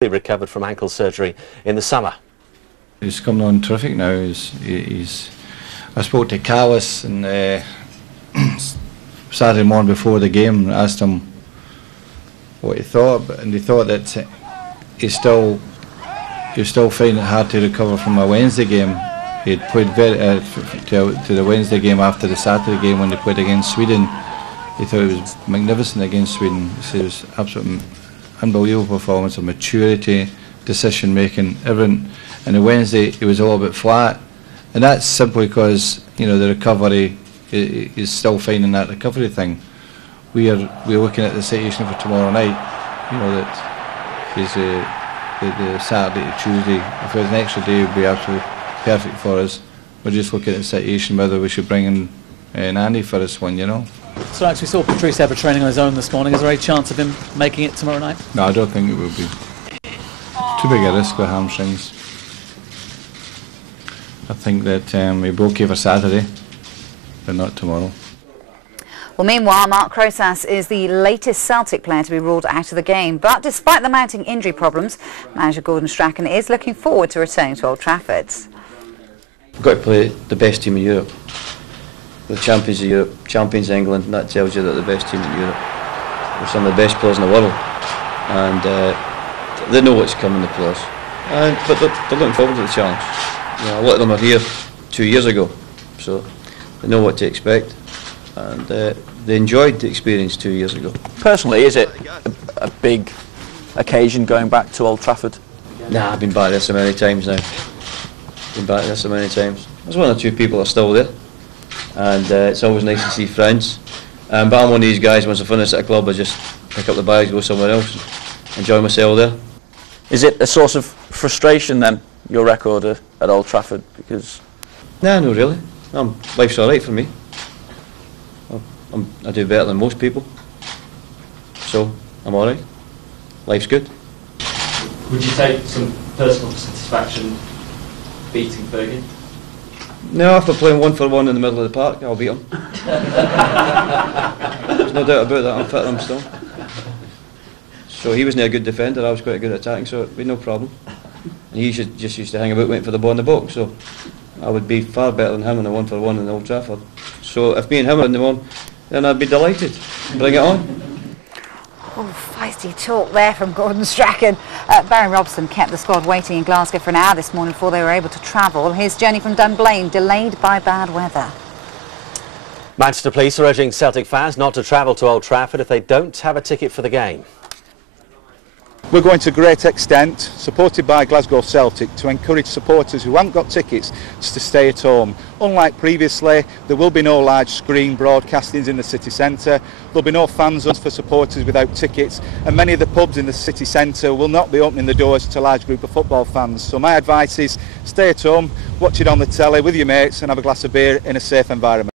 He recovered from ankle surgery in the summer. He's coming on terrific now. I spoke to Callis and Saturday morning before the game and asked him what he thought, and he thought that he's still finding it hard to recover from a Wednesday game. He had played to the Wednesday game after the Saturday game when they played against Sweden. He thought it was magnificent against Sweden. He said it was absolutely unbelievable performance of maturity, decision making, everything. And the Wednesday it was a little bit flat, and that's simply because the recovery is still finding that recovery thing. We're looking at the situation for tomorrow night. That is the Saturday to Tuesday. If it was an extra day, it would be absolutely perfect for us. We're just looking at the situation whether we should bring in Andy for this one. So actually, we saw Patrice Evra training on his own this morning. Is there any chance of him making it tomorrow night? No, I don't think it will be. Too big a risk with hamstrings. I think that we'll be okay for Saturday, but not tomorrow. Well, meanwhile, Mark Crosas is the latest Celtic player to be ruled out of the game. But despite the mounting injury problems, manager Gordon Strachan is looking forward to returning to Old Trafford. We've got to play the best team in Europe. The champions of Europe, champions of England, and that tells you that the best team in Europe. We're some of the best players in the world, and they know what's coming, the players. But they're looking forward to the challenge. A lot of them are here 2 years ago, so they know what to expect, and they enjoyed the experience 2 years ago. Personally, is it a big occasion going back to Old Trafford? Nah, I've been back there so many times now. There's one or two people that are still there, and it's always nice to see friends. But I'm one of these guys, once I finish at a club, I just pick up the bags, go somewhere else, and enjoy myself there. Is it a source of frustration then, your record at Old Trafford? Because nah, no really. Life's alright for me. I do better than most people, so I'm alright. Life's good. Would you take some personal satisfaction beating Fergie? No, if they're playing 1-for-1 in the middle of the park, I'll beat them. There's no doubt about that. I'm fit them still. So he wasn't a good defender, I was quite a good at attacking, so it'd be no problem. And he just used to hang about waiting for the ball in the box, so I would be far better than him in a 1-for-1 in Old Trafford. So if me and him are in the one, then I'd be delighted. Bring it on. Oh, feisty talk there from Gordon Strachan. Barry Robson kept the squad waiting in Glasgow for an hour this morning before they were able to travel. His journey from Dunblane delayed by bad weather. Manchester Police are urging Celtic fans not to travel to Old Trafford if they don't have a ticket for the game. We're going to great extent, supported by Glasgow Celtic, to encourage supporters who haven't got tickets to stay at home. Unlike previously, there will be no large screen broadcastings in the city centre, there'll be no fan zones for supporters without tickets, and many of the pubs in the city centre will not be opening the doors to a large group of football fans. So my advice is stay at home, watch it on the telly with your mates and have a glass of beer in a safe environment.